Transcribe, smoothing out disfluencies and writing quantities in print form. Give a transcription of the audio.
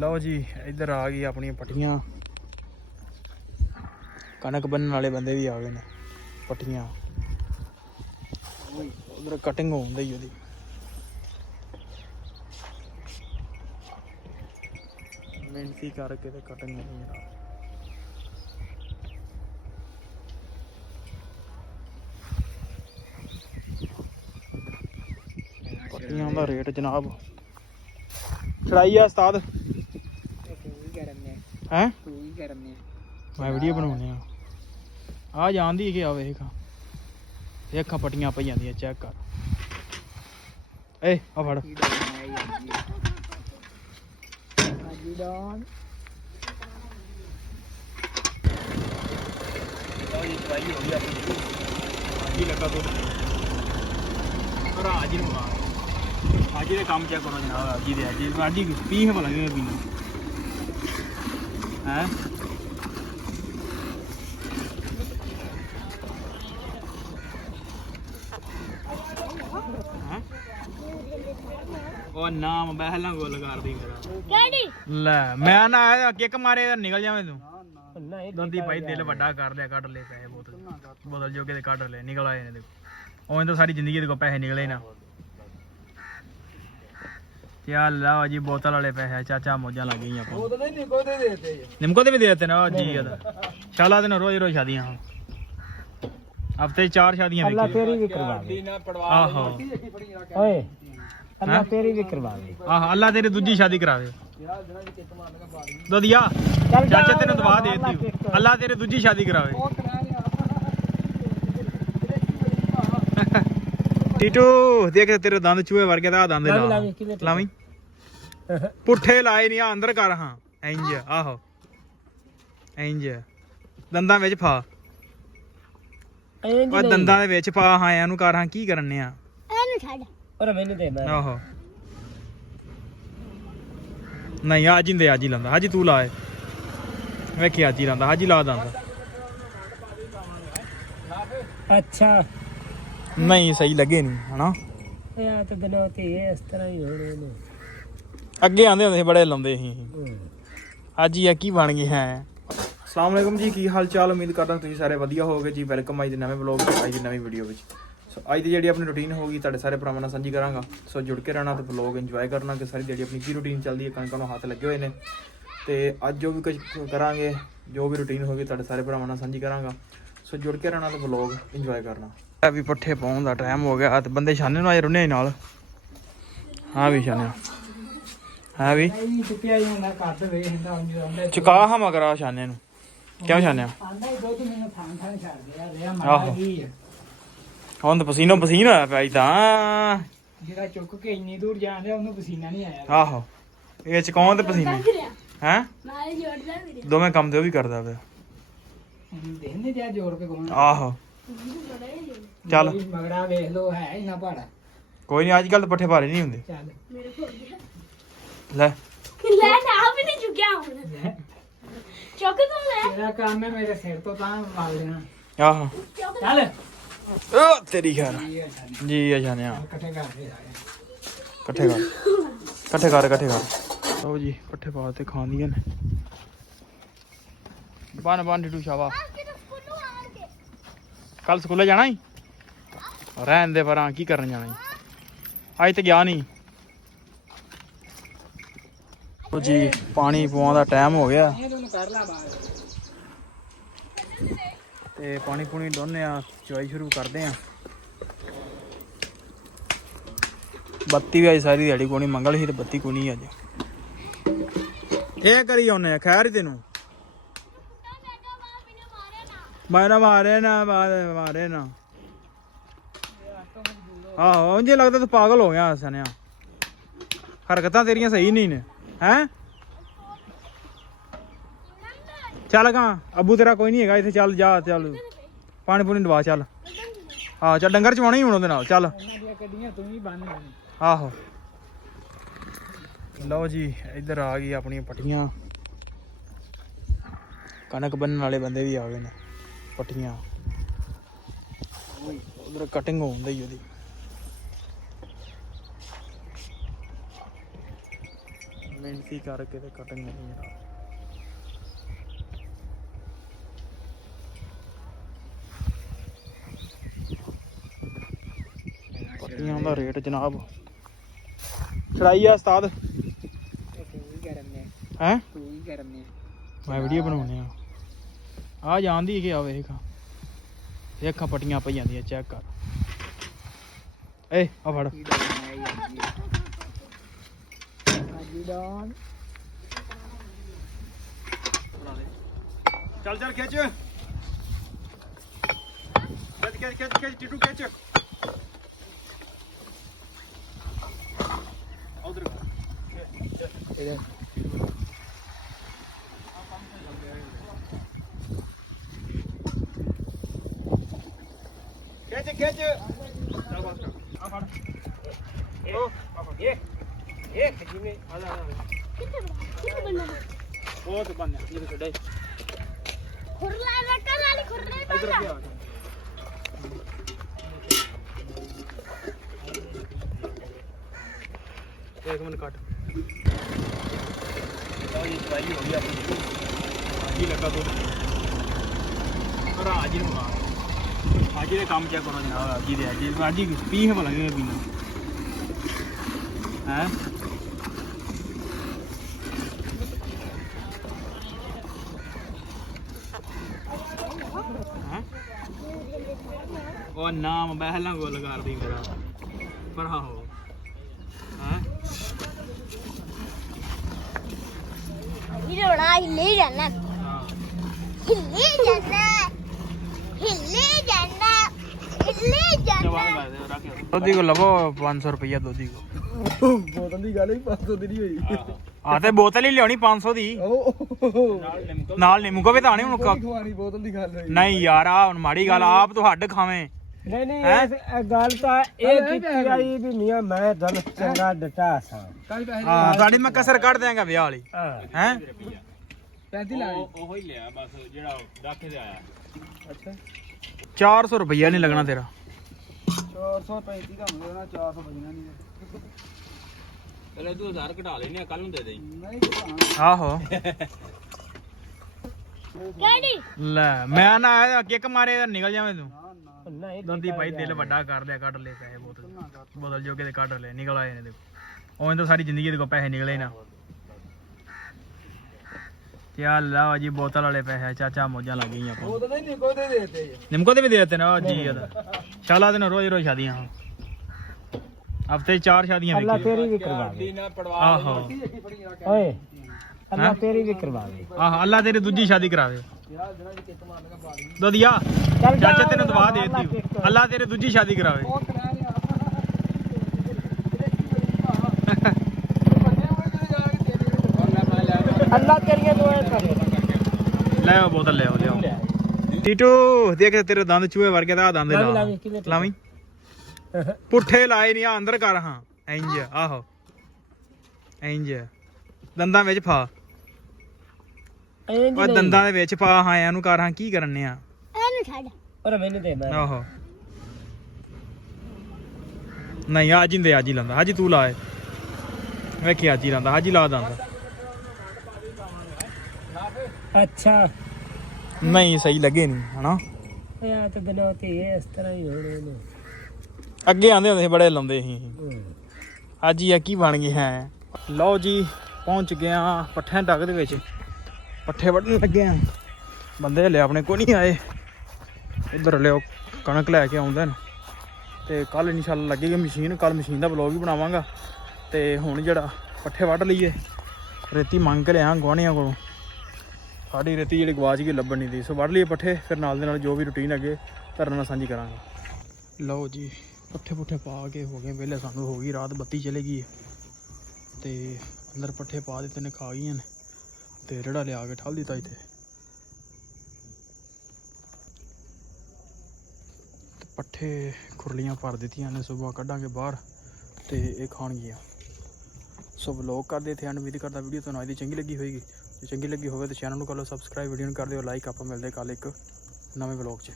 लो जी इधर आ गई अपनी पट्टियां कनक बनने वाले बंदे भी आ गए ने पट्टियां उधर कटिंग हो रही है मिहनती करके तो कटिंग नहीं है पट्टियां का रेट जनाब चढ़ाई है उस्ताद हैं मैं वीडियो बनाने आ जानती है कि आ वेख देख पट्टियां पई जांदियां चेक कर ए आ फड़ आज ये काम चेक करो जनाब आज पी है भला पीना है नाम बहला गोल कर दी ले मैं ना किक मारे निकल जावे तू दंदी भाई दिल बड़ा कर लिया कट ले पैसे बोतल जो के कट ले निकल आए ने देखो ओए तो सारी जिंदगी देखो पैसे निकले ना क्या लाओ जी बोतल वाले पैसे चाचा मौजा लग गई निमको दे भी देते ना जी शाला दिन रोज रोज शादियां हफ्ते 4 शादियां अल्लाह तेरी भी करवा दे आहो ओए अल्लाह तेरी भी करवा दे आहो अल्लाह तेरी दूजी शादी करावे ददिया चाचा तेरे दवा देती अल्लाह तेरी दूजी शादी करावे टीटू देख तेरे दंद चूहे वर्गे दा दंद लावी पुठे लाए नहीं अंदर कर हां इंज आहो इंज दंदां विच फा ओ दंदां दे विच पा हां एनु कर हां की करने आ एनु छੱਡ और मैनू दे मैं आहो नहीं आज ही लंदा आज तू लाए वेखी आज ही लंदा आज ही ला दंद अच्छा नहीं सही लगे नहीं है ना यार तो दिनों ते इस तरह ही होने ने ਅੱਗੇ ਆਂਦੇ ਹੁੰਦੇ ਸੀ ਬੜੇ ਲਾਉਂਦੇ ਸੀ ਅੱਜ ਹੀ ਆ ਕੀ ਬਣ ਗਏ ਹੈ ਅਸਲਾਮ ਵਾਲੇਕੁਮ ਜੀ ਕੀ ਹਾਲ ਚਾਲ ਉਮੀਦ ਕਰਦਾ ਤੁਸੀਂ ਸਾਰੇ ਵਧੀਆ ਹੋਵੋਗੇ ਜੀ ਵੈਲਕਮ ਅੱਜ ਦੇ ਨਵੇਂ ਵਲੌਗ ਤੇ ਅੱਜ ਦੀ ਨਵੀਂ ਵੀਡੀਓ ਵਿੱਚ ਸੋ ਅੱਜ ਦੀ ਜਿਹੜੀ ਆਪਣੀ ਰੁਟੀਨ ਹੋਊਗੀ ਤੁਹਾਡੇ ਸਾਰੇ ਭਰਾਵਾਂ ਨਾਲ ਸਾਂਝੀ ਕਰਾਂਗਾ ਸੋ ਜੁੜ ਕੇ ਰਹਿਣਾ ਤੇ ਵਲੌਗ ਇੰਜੋਏ ਕਰਨਾ ਕਿ ਸਾਰੀ ਜਿਹੜੀ ਆਪਣੀ ਕੀ ਰੁਟੀਨ ਚੱਲਦੀ ਹੈ ਕਣਕਾਂ ਨੂੰ ਹੱਥ ਲੱਗੇ ਹੋਏ ਨੇ ਤੇ ਅੱਜ ਜੋ ਵੀ ਕੁਝ ਕਰਾਂਗੇ ਜੋ ਵੀ ਰੁਟੀਨ ਹੋਊਗੀ ਤੁਹਾਡੇ ਸਾਰੇ ਭਰਾਵਾਂ ਨਾਲ ਸਾਂਝੀ ਕਰਾਂਗਾ ਸੋ ਜੁੜ ਕੇ ਰਹਿਣਾ ਤੇ ਵਲੌਗ ਇੰਜੋਏ ਕਰਨਾ ਵੀ ਪੱਠੇ ਪਾਉਣ ਦਾ ਟਾਈਮ ਹੋ ਗਿਆ ਤੇ ਬੰਦੇ ਛਾਨੇ ਨੂੰ ਆਏ ਰੁੰਨੇ ਨਾਲ ਹਾਂ ਵੀ ਛਾਨੇ है भी चुका हम करा छाने क्या छाने हम तो पसीनो पसीन होया पिया जेड़ा चुक के इन्नी दूर जान रहा ओनू पसीना नहीं आया आहो ये चकाउं ते पसीने हैं दो मैं काम ते भी करदा पिया देखने जा जोड़ के कौन आहो चल मगड़ा देख लो है इना भाड़ा कोई नहीं आजकल तो पट्ठे भारे नहीं हुंदे चल ले ना भी नहीं चुकिया हूं चौके तो ले तेरा काम है मेरे सिर तो तां मार लेना आहो चल ओ तेरी खैर जी जाने इकट्ठे कर दे इकट्ठे कर लो जी पट्ठे पाते खांदियां ने बन डिटू शाबा कल स्कूले जाना ही रहन दे पर की करने जाना ही अज तो गया नहीं जी पानी पवाने का टाइम हो गया ते पानी पूनी डोने चुवाई शुरू करते हैं बत्ती भी अज सारी दिहाड़ी कोनी मंगल ही तो बत्ती कोनी अज ये करी आने खैर ही तेनू मारे ना आहो मुझे लगता तू पागल हो गया सनिया हरकतां तेरियां सही नहीं ने हैं चल गा अबू तेरा कोई नहीं है इतने चल जा चल पानी पूनी दवा चल हाँ चल डंगर चवाना ही होना चल आहो लो जी इधर आ गई अपनी पट्टियां कनक बनने वाले बंदे भी आ गए ने पट्टियां उधर कटिंग हो रही है ਮਿਹਨਤੀ ਕਰਕੇ ਤੇ ਕਟਿੰਗ ਨਹੀਂ ਆ। ਪੱਤੀਆਂ ਦਾ ਰੇਟ ਜਨਾਬ ਚੜਾਈ ਆ ਉਸਤਾਦ ਹੈ। ਮੈਂ ਵੀਡੀਓ ਬਣਾਉਣੀ ਆ ਜਾਂਦੀ ਕਿ ਆ ਵੇਖ ਅੱਖਾਂ ਪੱਟੀਆਂ ਪਈ ਜਾਂਦੀਆਂ ਚੈੱਕ ਕਰ। ਏ ਆ ਫੜ ਚੱਲ ਚੱਲ ਖਿੱਚ ਖਿੱਚ ਖਿੱਚ ਖਿੱਚ ਟਿੱਟੂ ਖਿੱਚ ਉਧਰ ਖਿੱਚ ਖਿੱਚ ਚੱਲ ਬਸ ਆ ਫੜ ਇਹ ਖਿੱਚੀਨੇ ਆ ਜਾ ਕਿੱਥੇ ਬੰਨਾ ਬਹੁਤ ਬੰਨਿਆ ਜਿਹੜੇ ਛੱਡੇ ਖੁਰਲਾ ਰੱਖਣ ਵਾਲੀ ਖੁਰਲੇ ਇਧਰ ਬੰਨਾ ਆ ਇੱਕ ਮਿੰਟ ਕੱਟ ਲਓ ਇਹ ਟਰਾਲੀ ਹੋ ਗਈ ਆਪਣੀ ਅੱਜ ਹੀ ਲੱਗਾ ਦੋ ਪਰ ਅੱਜ ਹੀ ਹੋਣਾ ਅੱਜ ਦੇ ਕੰਮ ਚੈੱਕ ਕਰੋ ਜਨਾਬ ਅੱਜ ਹੀ ਪੀਹ ਭਲਾ ਕਿਵੇਂ ਪੀਣਾ ਹੈ ਉਹ ਨਾਮ ਬਹਿਲਾਂ ਗੋਲ ਕਰਦੀ ਮੇਰਾ ਪਰ ਆਹੋ ਹੈ ਇਹ ਰੋਣਾ ਹਿੱਲੇ ਜਾਣਾ ਹਾਂ ਹਿੱਲੇ ਜਾਣਾ ਹਿੱਲੇ ਜਾਣਾ ਹਿੱਲੇ ਜਾਣਾ ਦੋਦੀ ਕੋ ਲਵੋ 500 ਰੁਪਇਆ ਦੋਦੀ ਕੋ ਬੋਤਲ ਦੀ ਗੱਲ ਹੀ 500 ਦੀ ਨਹੀਂ ਹੋਈ ਆ ਤੇ ਬੋਤਲ ਹੀ ਲਿਆਉਣੀ 500 ਦੀ ਨਾਲ ਨਿੰਮੂ ਕੋ ਵੀ ਤਾਂ ਨਹੀਂ ਹੁਣ ਖਵਾਣੀ ਬੋਤਲ ਦੀ ਗੱਲ ਹੋਈ ਨਹੀਂ ਯਾਰ ਆ ਹੁਣ ਮਾੜੀ ਗੱਲ ਆਪ ਤੂੰ ਹੱਡ ਖਾਵੇਂ ਨਹੀਂ ਨਹੀਂ ਇਹ ਗੱਲ ਤਾਂ ਇਹ ਕੀਤੀ ਆਈ ਵੀ ਮੀਆਂ ਮੈਂ ਦਲ ਚੰਗਾ ਡਟਾ ਸਾਂ ਹਾਂ ਤੁਹਾਡੀ ਮੈਂ ਕਸਰ ਕੱਢ ਦਿਆਂਗਾ ਵਿਆਹ ਵਾਲੀ ਹੈ 35 ਲਾ ਉਹ ਹੀ ਲਿਆ ਬਸ ਜਿਹੜਾ ਡਾਕੇ ਤੇ ਆਇਆ ਅੱਛਾ 400 ਰੁਪਇਆ ਨਹੀਂ ਲੱਗਣਾ ਤੇਰਾ 435 ਦਾ ਹੁੰਦਾ 400 ਬਜਣਾ ਨਹੀਂ ਚਲੋ ਤੂੰ 1000 ਘਟਾ ਲੈਨੇ ਕੱਲ ਨੂੰ ਦੇ ਦੇ ਨਹੀਂ ਘਟਾਣਾ ਆਹੋ ਡੈਡੀ ਲੈ ਮੈਂ ਨਾ ਕਿੱਕ ਮਾਰੇ ਨਿਕਲ ਜਾਵੇਂ ਤੂੰ ਨਹੀਂ ਦੰਦੀ ਭਾਈ ਦਿਲ ਵੱਡਾ ਕਰ ਲਿਆ ਕੱਢ ਲੈ ਪੈਸੇ ਬੋਤਲ ਜੋ ਕਿਤੇ ਕੱਢ ਲੈ ਨਿਕਲ ਆਏ ਨੇ ਦੇਖੋ ਉਹ ਤਾਂ ਸਾਰੀ ਜ਼ਿੰਦਗੀ ਦੇ ਕੋ ਪੈਸੇ ਨਿਕਲੇ ਨਾ ਚੱਲ ਲਓ ਜੀ ਬੋਤਲ ਵਾਲੇ ਪੈਸੇ ਚਾਚਾ ਮੋਜਾਂ ਲੱਗ ਗਈਆਂ ਆਪਾਂ ਬੋਤਲ ਨਹੀਂ ਨਿਕੋ ਦੇ ਦੇਤੇ ਨਿੰਮਕੋ ਦੇ ਵੀ ਦੇ ਦਿੱਤੇ ਨਾ ਜੀ ਇਹਦਾ ਸ਼ਾਲਾ ਦਿਨ ਰੋਜ਼ ਰੋਜ਼ ਸ਼ਾਦੀਆਂ ਹਫਤੇ 4 ਸ਼ਾਦੀਆਂ ਅੱਲਾ ਵੇਖੀ ਤੇਰੀ ਵੀ ਕਰਵਾਵੇ ਨਾ ਪੜਵਾ ਆਹੋ ਓਏ ਅੱਲਾ ਤੇਰੀ ਵੀ ਕਰਵਾਵੇ ਆਹ ਅੱਲਾ ਤੇਰੀ ਦੂਜੀ ਸ਼ਾਦੀ ਕਰਾਵੇ ਦੁਦੀਆ ਚਾਚਾ ਤੈਨੂੰ ਦਵਾ ਦੇ ਦਿੱਤੀ ਅੱਲਾ ਤੇਰੀ ਦੂਜੀ ਸ਼ਾਦੀ ਕਰਾਵੇ ਅੱਲਾ ਤੇਰੀਆਂ ਦੁਆਵਾਂ ਕਰੇ ਲੈ ਆਓ ਬੋਤਲ ਲੈ ਆਓ ਲਿਆਓ ਟੀਟੂ ਦੇਖ ਤੇਰੇ ਦੰਦ ਚੂਹੇ ਵਰਗੇ ਤਾਂ ਦੰਦ ਲਾ ਲਾਵੀਂ ਪੁੱਠੇ ਲਾਏ ਨਹੀਂ ਆ ਅੰਦਰ ਕਰ ਹਾਂ ਇੰਜ ਆਹੋ ਇੰਜ ਦੰਦਾਂ ਵਿੱਚ ਪਾ ਉਹ ਦੰਦਾਂ ਦੇ ਵਿੱਚ ਪਾ ਹਾਂ ਇਹਨੂੰ ਕਰ ਹਾਂ ਕੀ ਕਰਨੇ ਆ ਇਹਨੂੰ ਛੱਡ ਪਰ ਮੈਨੂੰ ਦੇ ਮੈਂ ਆਹੋ ਨਹੀਂ ਅੱਜ ਹੀ ਅੱਜ ਹੀ ਲਾਂਦਾ ਅੱਜ ਤੂੰ ਲਾਏ ਵੇਖੀ ਅੱਜ ਹੀ ਲਾਂਦਾ ਅੱਜ ਹੀ ਲਾ ਦੰਦ ਅੱਛਾ ਨਹੀਂ ਸਹੀ ਲੱਗੇ ਨਹੀਂ ਹਨਾ ਯਾ ਤੇ ਬਿਨਾਂ ਤੇ ਇਸ ਤਰ੍ਹਾਂ ਹੀ ਹੋਣੇ ਨੇ ਅੱਗੇ ਆਂਦੇ ਹੁੰਦੇ ਸੀ ਬੜੇ ਲਾਉਂਦੇ ਸੀ ਅੱਜ ਹੀ ਆ ਕੀ ਬਣ ਗਏ ਹੈ ਲਓ ਜੀ ਪਹੁੰਚ ਗਿਆ ਪੱਠਿਆਂ ਟੱਕ ਦੇ ਵਿੱਚ ਪੱਠੇ ਵੱਢਣ ਲੱਗੇ ਆ ਬੰਦੇ ਹਲੇ ਆਪਣੇ ਕੋ ਨਹੀਂ ਆਏ ਇੱਧਰ ਲਿਓ ਕਣਕ ਲੈ ਕੇ ਆਉਂਦੇ ਨੇ ਤੇ ਕੱਲ ਇਨਸ਼ਾਅੱਲਾ ਲੱਗੇਗੀ ਮਸ਼ੀਨ ਕੱਲ ਮਸ਼ੀਨ ਦਾ ਵਲੌਗ ਵੀ ਬਣਾਵਾਂਗਾ ਤੇ ਹੁਣ ਜਿਹੜਾ ਪੱਠੇ ਵੱਢ ਲਈਏ ਰੇਤੀ ਮੰਗ ਕੇ ਲਿਆ ਗੁਆਂਢੀਆਂ ਕੋਲੋਂ ਸਾਡੀ ਰੇਤੀ ਜਿਹੜੀ ਗਵਾਚ ਗਈ ਲੱਭਣ ਨਹੀਂ ਦੀ ਸੋ ਵੱਢ ਲਈਏ ਪੱਠੇ ਫਿਰ ਨਾਲ ਦੇ ਨਾਲ ਜੋ ਵੀ ਰੂਟੀਨ ਅੱਗੇ ਧਰਨ ਨਾਲ ਸਾਂਝੀ ਕਰਾਂਗੇ ਲਓ ਜੀ ਪੱਠੇ ਪੁੱਠੇ ਪਾ ਕੇ ਹੋ ਗਏ ਵਿਹਲੇ ਸਾਨੂੰ ਹੋ ਗਈ ਰਾਤ ਬੱਤੀ ਚਲੇ ਗਈ ਤੇ ਅੰਦਰ ਪੱਠੇ ਪਾ ਦਿੱਤੇ ਨੇ ਖਾ ਗਈਆਂ ਨੇ ਤੇ ਰੇੜਾ ਲਿਆ ਕੇ ਠਾਲ ਦਿੱਤਾ ਇੱਥੇ ਤੇ ਪੱਠੇ ਖੁਰਲੀਆਂ ਭਰ ਦਿੱਤੀਆਂ ਨੇ ਸਵੇਰ ਕੱਢਾਂਗੇ ਬਾਹਰ ਤੇ ਇਹ ਖਾਣਗੀਆਂ ਸੋ ਵਲੌਗ ਕਰਦੇ ਥੇ ਉਮੀਦ ਕਰਦਾ ਵੀਡੀਓ ਤੁਹਾਨੂੰ ਅੱਜ ਦੀ ਚੰਗੀ ਲੱਗੀ ਹੋਏਗੀ ਜੇ ਚੰਗੀ ਲੱਗੀ ਹੋਵੇ ਤਾਂ ਚੈਨਲ ਨੂੰ ਕਰ ਲਓ ਸਬਸਕ੍ਰਾਈਬ ਵੀਡੀਓ ਨੂੰ ਕਰ ਦਿਓ ਲਾਈਕ ਆਪਾਂ ਮਿਲਦੇ ਕੱਲ ਇੱਕ ਨਵੇਂ ਵਲੌਗ 'ਚ